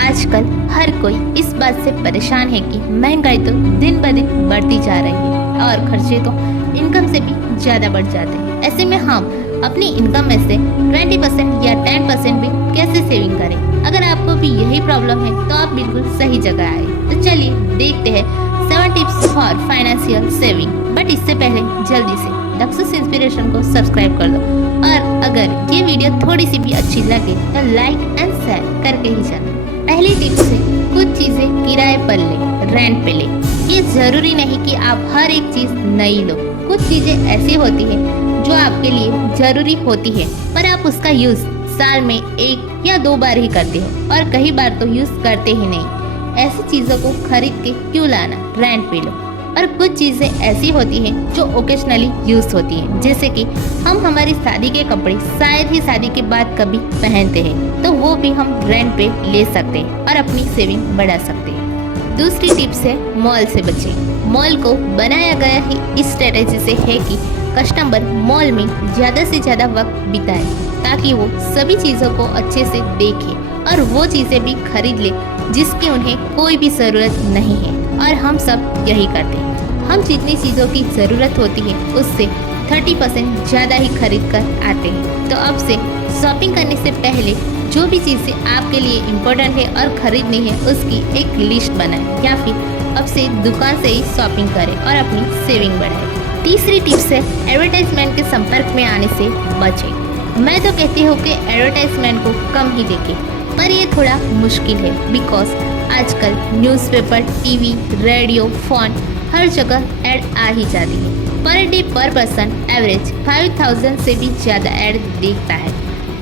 आजकल हर कोई इस बात से परेशान है कि महंगाई तो दिन ब दिन बढ़ती जा रही है और खर्चे तो इनकम से भी ज्यादा बढ़ जाते हैं। ऐसे में हम अपनी इनकम में से 20% या 10% भी कैसे सेविंग करें? अगर आपको भी यही प्रॉब्लम है तो आप बिल्कुल सही जगह आए। तो चलिए देखते हैं 7 tips for financial saving. But इससे पहले जल्दी से दक्षुस इंस्पिरेशन को सब्सक्राइब कर दो और अगर ये वीडियो थोड़ी सी भी अच्छी लगे तो लाइक एंड शेयर करके ही जाना। पहली टिप है कुछ चीजें किराए पर ले, रेंट पे ले। ये जरूरी नहीं कि आप हर एक चीज नई लो। कुछ चीजें ऐसी होती हैं जो आपके लिए जरूरी होती है पर आप उसका यूज साल में 1 या 2 बार ही करते हो और कई बार तो यूज करते ही नहीं। ऐसी चीजों को खरीद के क्यों लाना, रेंट पे लो। और कुछ चीजें ऐसी होती हैं जो ओकेजनली यूज होती हैं, जैसे कि हम हमारी शादी के कपड़े शायद ही शादी के बाद कभी पहनते हैं, तो वो भी हम रेंट पे ले सकते हैं और अपनी सेविंग बढ़ा सकते हैं। दूसरी टिप्स है मॉल से बचें। मॉल को बनाया गया ही इस स्ट्रेटेजी से है कि कस्टमर मॉल में ज्यादा से ज्यादा वक्त बिताए ताकि वो सभी चीजों को अच्छे से देखे और वो चीजें भी खरीद ले जिसकी उन्हें कोई भी जरूरत नहीं है। और हम सब यही करते हैं। हम जितनी चीज़ों की ज़रूरत होती है उससे 30% ज़्यादा ही खरीद कर आते हैं। तो अब से शॉपिंग करने से पहले जो भी चीज़ें आपके लिए इम्पोर्टेंट है और ख़रीदनी है उसकी एक लिस्ट बनाएं या फिर अब से दुकान से ही शॉपिंग करें और अपनी सेविंग बढ़ाएं। तीसरी टिप्स है एडवर्टाइजमेंट के संपर्क में आने से बचें। मैं तो कहती हूँ कि एडवर्टाइजमेंट को कम ही देखें, पर ये थोड़ा मुश्किल है बिकॉज आजकल न्यूज़पेपर, टीवी, रेडियो, फोन हर जगह ऐड आ ही जाती है। पर डे पर पर्सन एवरेज 5000 से भी ज़्यादा ऐड देखता है।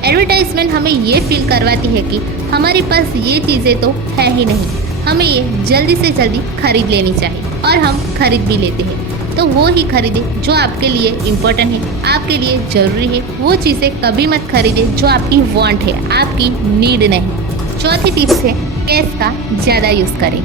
एडवर्टाइजमेंट हमें ये फील करवाती है कि हमारे पास ये चीज़ें तो है ही नहीं, हमें ये जल्दी से जल्दी खरीद लेनी चाहिए और हम खरीद भी लेते हैं। तो वो ही खरीदें जो आपके लिए इम्पोर्टेंट है, आपके लिए ज़रूरी है। वो चीज़ें कभी मत खरीदें जो आपकी वांट है, आपकी नीड नहीं। चौथी टिप्स है कैश का ज़्यादा यूज़ करें।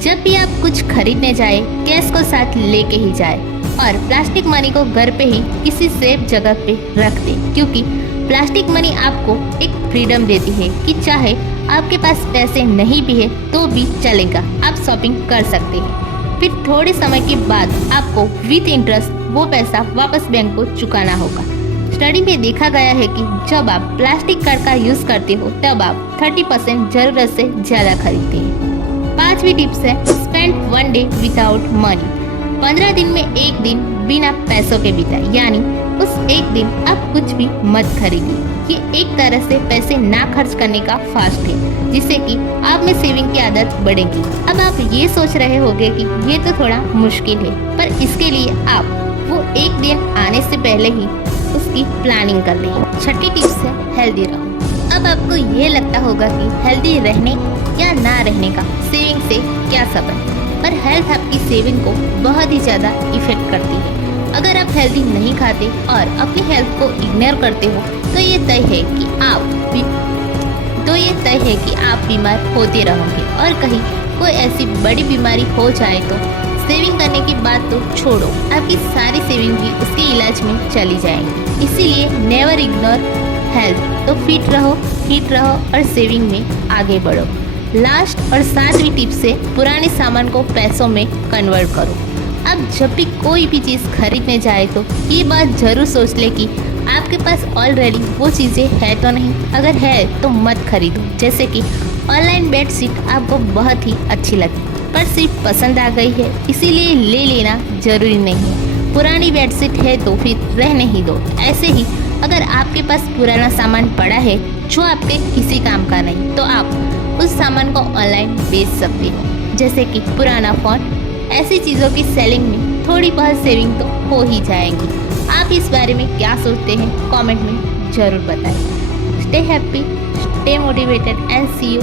जब भी आप कुछ खरीदने जाए कैश को साथ लेके ही जाए और प्लास्टिक मनी को घर पे ही किसी सेफ जगह पे रख दें, क्योंकि प्लास्टिक मनी आपको एक फ्रीडम देती है कि चाहे आपके पास पैसे नहीं भी है तो भी चलेगा, आप शॉपिंग कर सकते हैं। फिर थोड़े समय के बाद आपको विद इंटरेस्ट वो पैसा वापस बैंक को चुकाना होगा। स्टडी में देखा गया है कि जब आप प्लास्टिक कार्ड का यूज करते हो तब आप 30% जरूरत से ज्यादा खरीदते हैं। पांचवी टिप्स है स्पेंड 1 डे विदाउट मनी। 15 दिन में एक दिन बिना पैसों के बिताए, यानी उस एक दिन आप कुछ भी मत खरीदिए। ये एक तरह से पैसे ना खर्च करने का फास्ट है जिससे कि आप में सेविंग की आदत बढ़ेगी। अब आप ये सोच रहे होंगे कि ये तो थोड़ा मुश्किल है, पर इसके लिए आप वो एक दिन आने से पहले ही उसकी प्लानिंग कर लें। छठी टिप्स है हेल्दी रहो। अब आपको ये लगता होगा कि हेल्दी रहने या ना रहने का सेविंग से क्या संबंध, पर हेल्थ आपकी सेविंग को बहुत ही ज़्यादा इफेक्ट करती है। अगर आप हेल्दी नहीं खाते और अपनी हेल्थ को इग्नोर करते हो तो ये तय है कि आप बीमार होते रहोगे और कहीं कोई ऐसी बड़ी बीमारी हो जाए तो सेविंग करने की बात तो छोड़ो, आपकी सारी सेविंग भी उसके इलाज में चली जाएंगी। इसीलिए नेवर इग्नोर हेल्थ। तो फिट रहो और सेविंग में आगे बढ़ो। लास्ट और 7वीं टिप से पुराने सामान को पैसों में कन्वर्ट करो। अब जब भी कोई भी चीज़ खरीदने जाए तो ये बात जरूर सोच ले कि आपके पास ऑलरेडी वो चीज़ें है तो नहीं। अगर है तो मत खरीदो। जैसे कि ऑनलाइन बेडशीट आपको बहुत ही अच्छी लगी पर सिर्फ पसंद आ गई है इसीलिए ले लेना जरूरी नहीं है। पुरानी बेडशीट है तो फिर रहने ही दो। ऐसे ही अगर आपके पास पुराना सामान पड़ा है जो आपके किसी काम का नहीं तो आप उस सामान को ऑनलाइन बेच सकते हो, जैसे कि पुराना फोन। ऐसी चीज़ों की सेलिंग में थोड़ी बहुत सेविंग तो हो ही जाएगी। आप इस बारे में क्या सोचते हैं कमेंट में ज़रूर बताएं। Stay happy, stay motivated and see you.